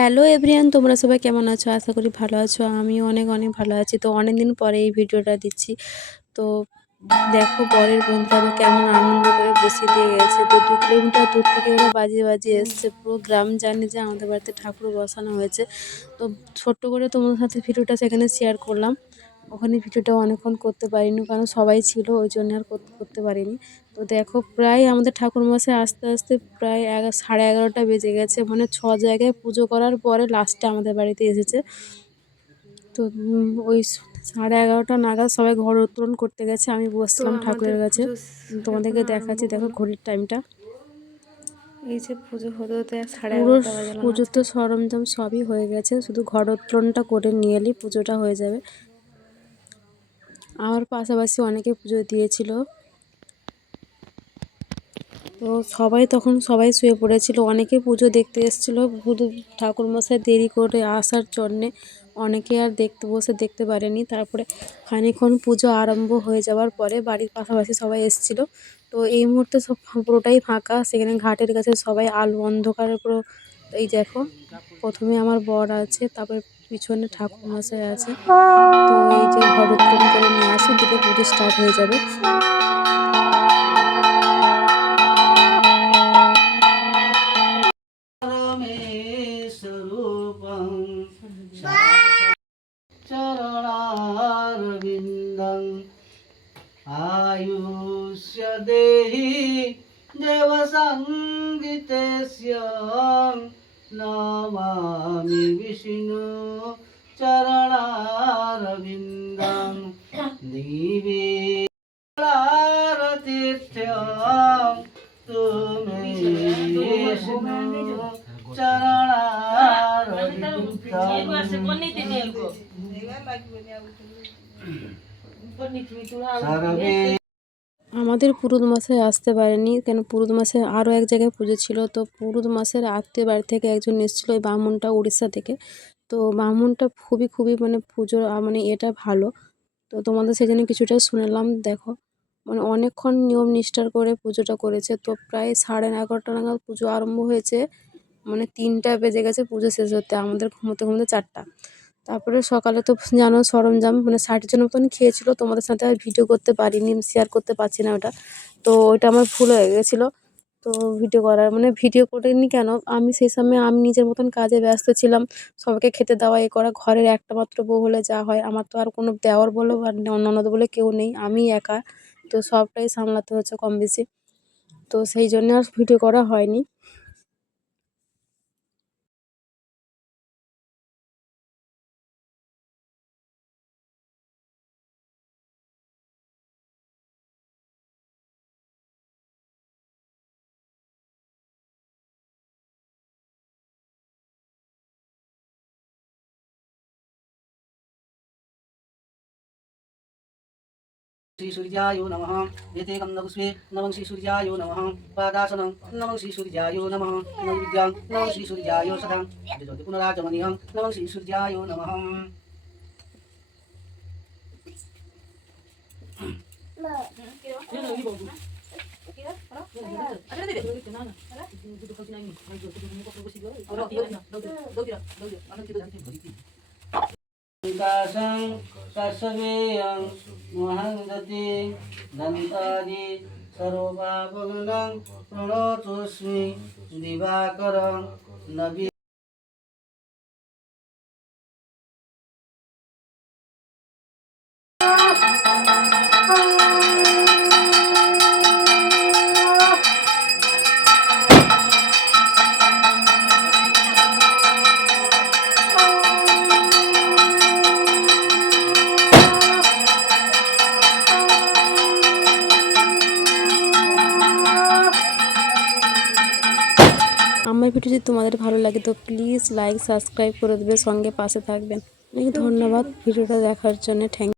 Hello everyone, তোমরা সবাই কেমন আছো? আশা করি ভালো আছো। আমিও অনেক অনেক ভালো আছি। তো অনেক দিন পরে এই ভিডিওটা দিচ্ছি। তো দেখো বরের বন্ধুরা কেমন আনন্দ করে বসিয়ে দিয়ে গেছে। তো 2 কিলোমিটার দূর থেকে ওরা বাজিয়ে বাজিয়ে এসছে। পুরো গ্রাম জানে যে আমাদের বাড়িতে ঠাকুর বসানো হয়েছে। তো ছোট্ট করে তোমাদের সাথে ভিডিওটা সেখানে শেয়ার করলাম। ওখানে ভিডিওটা অনেকক্ষণ করতে পারিনি, কারণ সবাই ছিল, ওই জন্য আর করতে পারিনি। তো দেখো প্রায় আমাদের ঠাকুরমশাই আস্তে আস্তে প্রায় 11:30 বেজে গেছে। মানে 6 জায়গায় পুজো করার পরে লাস্টে আমাদের বাড়িতে এসেছে। তো ওই 11:30 নাগাদ সবাই ঘর উত্তোলন করতে গেছে। আমি বসছিলাম ঠাকুরের কাছে। তোমাদেরকে দেখাচ্ছি, দেখো ঘড়ির টাইমটা। এই যে পুজো হতে হতে পুরো 11:30 বাজলো। পুজোর তো সরঞ্জাম সবই হয়ে গেছে, শুধু ঘর উত্তোলনটা করে নিয়ে এলেই পুজোটা হয়ে যাবে। আমার পাশাপাশি অনেকে পুজো দিয়েছিল। তো সবাই শুয়ে পড়েছিল। অনেকে পুজো দেখতে এসেছিল, শুধু ঠাকুরমশাই দেরি করে আসার জন্যে অনেকে আর দেখতে পারেনি। তারপরে খানিকক্ষণ পুজো আরম্ভ হয়ে যাওয়ার পরে বাড়ির পাশাপাশি সবাই এসেছিল। তো এই মুহূর্তে সব পুরোটাই ফাঁকা। সেখানে ঘাটের কাছে সবাই আলো অন্ধকারের পুরো। এই দেখো, প্রথমে আমার বর আছে, তারপরে পিছনে ঠাকুরমশাই আছে। তো এই যে ঘর উত্তোলন করে নিয়ে আসি, দিলে পুজো স্টার্ট হয়ে যাবে। चरणारविन्दं आयुष्य देहि देवसङ्गीतस्य नमामि विष्णु चरणारविन्दं दिवे तीर्थ्यं तुमे विष्णु আমাদের পুরুত মশাই আসতে পারেনি, কেন পুরুত মশাই আরও এক জায়গায় পুজো ছিল। তো পুরুত মশাইয়ের আত্মীয় বাড়ি থেকে একজন এসেছিলো, এই ব্রাহ্মণটা উড়িষ্যা থেকে। তো ব্রাহ্মণটা খুবই মানে পুজোর মানে এটা ভালো। তো তোমাদের সেই জন্য কিছুটা শুনলাম। দেখো মানে অনেকক্ষণ নিয়ম নিষ্ঠার করে পুজোটা করেছে। তো প্রায় 11:30 নাগাদ পুজো আরম্ভ হয়েছে। মানে 3টা বেজে গেছে পুজো শেষ হতে, আমাদের ঘুমোতে 4টা। তারপরে সকালে তো জানো সরঞ্জাম মানে 60 জন মতন খেয়েছিল। তোমাদের সাথে আর ভিডিও করতে পারিনি, শেয়ার করতে পারছি না ওটা। তো ওইটা আমার ভুল হয়ে গেছিলো। তো ভিডিও করার মানে ভিডিও করিনি কেন, আমি সেই সময় আমি নিজের মতন কাজে ব্যস্ত ছিলাম। সবাইকে খেতে দেওয়া এ করা, ঘরের একটা মাত্র বউ হলে যা হয়, আমার তো আর কোনো দেওর বলো আর ননদ বলে কেউ নেই, আমি একা। তো সবটাই সামলাতে হচ্ছে কম বেশি। তো সেই জন্য আর ভিডিও করা হয়নি। श्री सूर्याय नमः एते गन्धपुष्पे नमः श्री सूर्याय नमः पादासनं नमः श्री सूर्याय नमः नैवेद्यं नमः श्री सूर्याय सदां पुनरागमनीयं नमः श्री सूर्याय नमः काशं कर्षवेयं महन्दति दन्तादि सर्वपापगुणं प्रणतोऽस्मि दिवाकरं नवि আমার ভিডিও যদি তোমাদের ভালো লাগে তো প্লিজ লাইক সাবস্ক্রাইব করে দেবে, সঙ্গে পাশে থাকবেন। অনেক ধন্যবাদ ভিডিওটা দেখার জন্য। থ্যাংক